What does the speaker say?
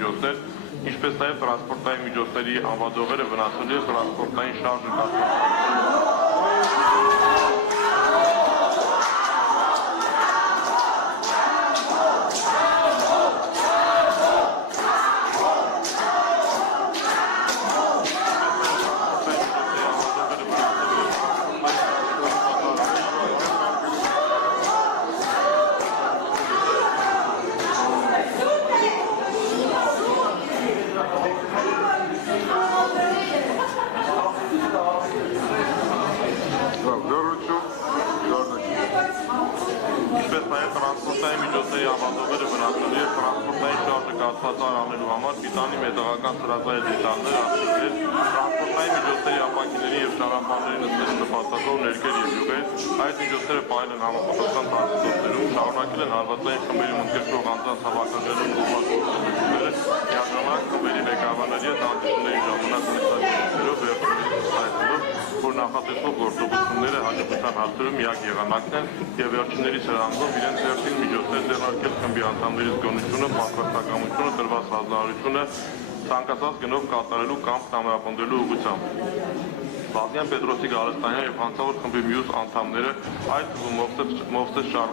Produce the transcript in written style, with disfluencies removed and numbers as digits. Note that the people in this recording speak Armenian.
միջոցներ, ինչպես նաև տրանսպորտային միջոցների անվազողերը վնասել և տրանսպորտային շարժը կազմակերպել։ Ինչպես նաև տրանսպորտային միջոցների անվազողերը վնասել և տրանսպորտային շարժը կազմածար անելու համար պիտանի մետաղական սրածայր դետալներ, արտիքներ, տրանսպորտային միջոցների ապակիների և ճանապարհների նստելու նպատակով ներկեր և յուղեր, այդ միջոցները պահել են համապատասխան տարածքներում, շարունակել են հարվածային խմբերի մուտքերով անձանց հավաքագրելու կողմնակությունները, միաժամանակ խմբերի ղեկավարների հետ հանդիպումների ժամանակ ունեցած վերջիններով հայտնելով, որ նախատեսվող գործողությունները հաջողության հասցրու միակ եղանակն են և վերջինների սրահանգով իրենց հերթին միջոցներ ձեռնարկել խմբի անդամների զգոնությունը, պատրաստակամությունը, տրված հանձնարարությունը ցանկացած գնով կատարելու կամ կամրապնդելու ուղղությամբ։ Բազյան Պետրոսի Գալստանյան և հանցավոր խմբի մյուս անդամները, այդ թվում Մովսես